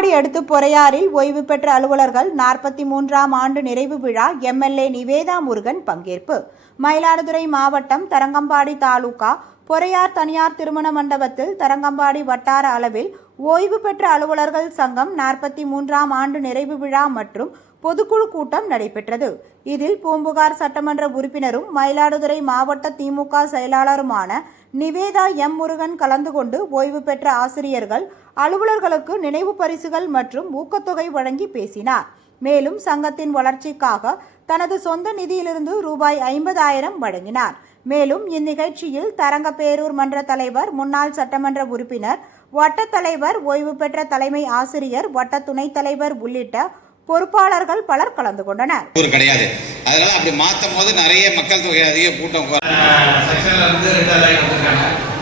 பொறையாறில் ஓய்வு பெற்ற அலுவலர்கள் நாற்பத்தி மூன்றாம் ஆண்டு நிறைவு விழா எம்எல்ஏ நிவேதா முருகன் பங்கேற்பு. மயிலாடுதுறை மாவட்டம் தரங்கம்பாடி தாலுகா பொறையார் தனியார் திருமண மண்டபத்தில் தரங்கம்பாடி வட்டார அளவில் ஓய்வு பெற்ற அலுவலர்கள் சங்கம் நாற்பத்தி மூன்றாம் ஆண்டு நிறைவு விழா மற்றும் பொதுக்குழு கூட்டம் நடைபெற்றது. இதில் பூம்புகார் சட்டமன்ற உறுப்பினரும் மயிலாடுதுறை மாவட்ட திமுக செயலாளருமான நிவேதா எம் முருகன் கலந்து கொண்டு ஓய்வு பெற்ற ஆசிரியர்கள் அலுவலர்களுக்கு நினைவு பரிசுகள் மற்றும் ஊக்கத்தொகை வழங்கி பேசினார். மேலும் சங்கத்தின் வளர்ச்சிக்காக தனது சொந்த நிதியிலிருந்து ரூபாய் ஐம்பதாயிரம் வழங்கினார். மேலும் இந்நிகழ்ச்சியில் தரங்கப்பேரூர் மன்ற தலைவர் முன்னாள் சட்டமன்ற உறுப்பினர் வட்டத் தலைவர் ஓய்வு பெற்ற தலைமை ஆசிரியர் வட்ட துணைத் தலைவர் உள்ளிட்ட பொறுப்பாளர்கள் பலர் கலந்து கொண்டனர். ஊர் கிடையாது. அதனால அப்படி மாற்றும் போது நிறைய மக்கள் தொகை அதிக கூட்டம்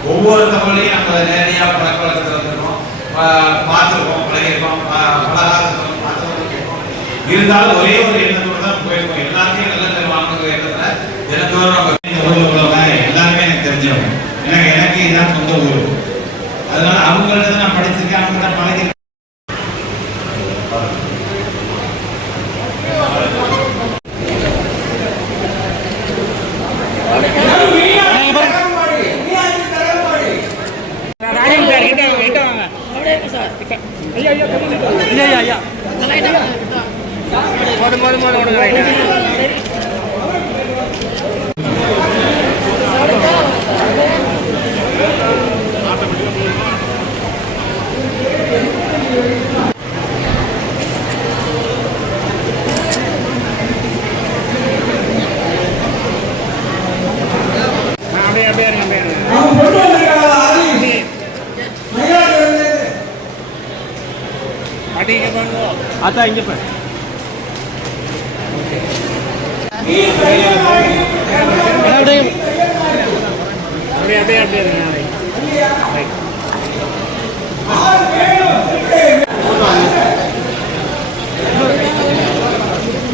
ஒவ்வொரு தமிழையும் நம்ம நேரடியாக பழக்க வழக்கத்தில் வந்திருக்கோம். பா- பார்த்திருக்கோம் பழகிருக்கோம் பா- பலகாரத்தில் பார்த்துருக்கோம் இருந்தாலும் ஒரே ஒரு எண்ணத்தோடு தான் போயிருக்கோம். எல்லாருமே நல்ல பேர் வாங்கணுங்கிற எண்ணத்துல நம்ம எல்லாருமே எனக்கு தெரிஞ்சவங்க. எனக்கு எனக்கு இதான் சொந்த ஊர். அதனால அவங்கள்ட்ட நான் படிச்சிருக்கேன் அவங்க தான் ஐயா ஐயா இங்க பாரு அப்படியே அப்படியே आता आएंगे पर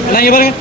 എന്നാ ഈ പറയാം.